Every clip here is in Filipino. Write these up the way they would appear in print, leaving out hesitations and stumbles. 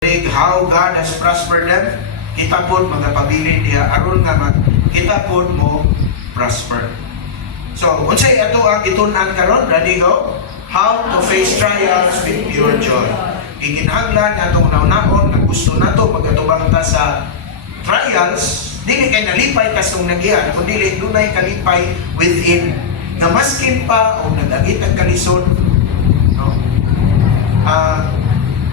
how God has prospered them, kita po magapabilin diha aron nga kita po mo prosper. So, unsay ato ang gitun-an karon? Ready go? How to face trials with pure joy. Ikinahanglan atong naunahon na gusto nato magatubang ta sa trials, dili kay nalipay kasong nagiyan, kundi dunay kalipay within. Na maskin pa o nagagit ang kalisod, no?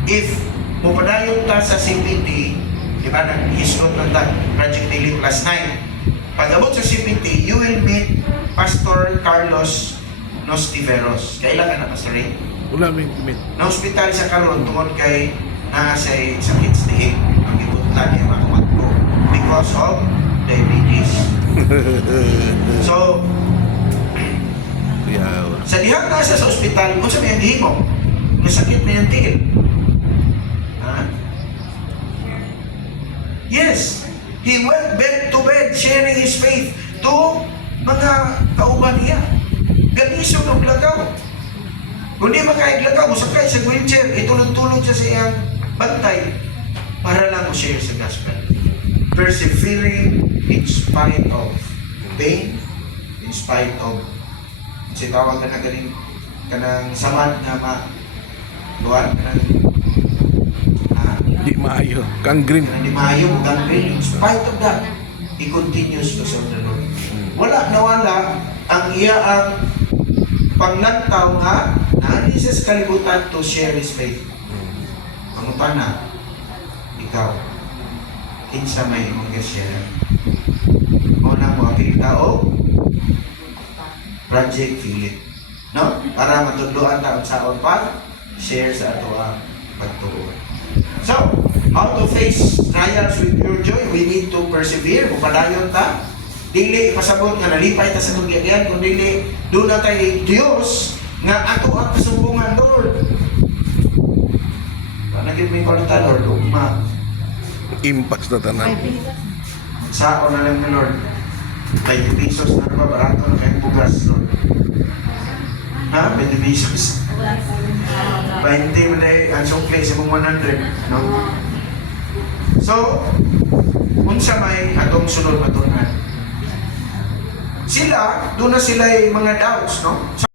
If mupadayon ta sa CPT, di ba, nag-isrot lang ta, Project Daily Plus 9. Pag-abot sa CPT, you will meet Pastor Carlos Nostiveros. Kailan ka na, Pastor Ray? Wala may meet. Na-hospital sa karon tungod kay sa sakit sa dihig. Ang ibutlan niya matumatbo because of diabetes. So, Yeah. sa dihang nasa sa ospital, kung sa may himo, masakit na yung tiil. Yes, he went bed to bed sharing his faith to mga kauban niya. Ganisyo ng lagaw. Kung di makahiglagaw, sakay sa wheelchair, itulog-tulog siya sa iyang bantay para lang share sa gospel. Persevering in spite of pain, in spite of kasi tawag ka na galing kanang samad na luwan kanang Di maayo. Gangrene. hindi maayo o gangrene. In spite of that, he continues to serve the Lord. Wala nawala ang iya ang panglantaw nga nani siya sa kalibutan to share his faith. Pangutan na, ikaw, kinsa may imong share. Muna mo apil tao, Project Philip. No? Para matudloan taon sa pa, share sa ato ang pagtuon. So, how to face trials with pure joy? We need to persevere. Upadayon ta. Dili pasabot nga nalipay ta sa tugyan, kung dili doon na tayo Diyos nga ato ang kasumbungan, Lord. Naging may kwalita, Lord. Ugma. Impas na tanan. Sao na lang na, Lord. 20 pesos na ba? Barato na kayong bugas, Lord. Ha? 20 pesos. 20 mo na ang sukli sa mong 100. No? So, unsa may atong sunod matunan. Sila, doon na sila mga doubts, no?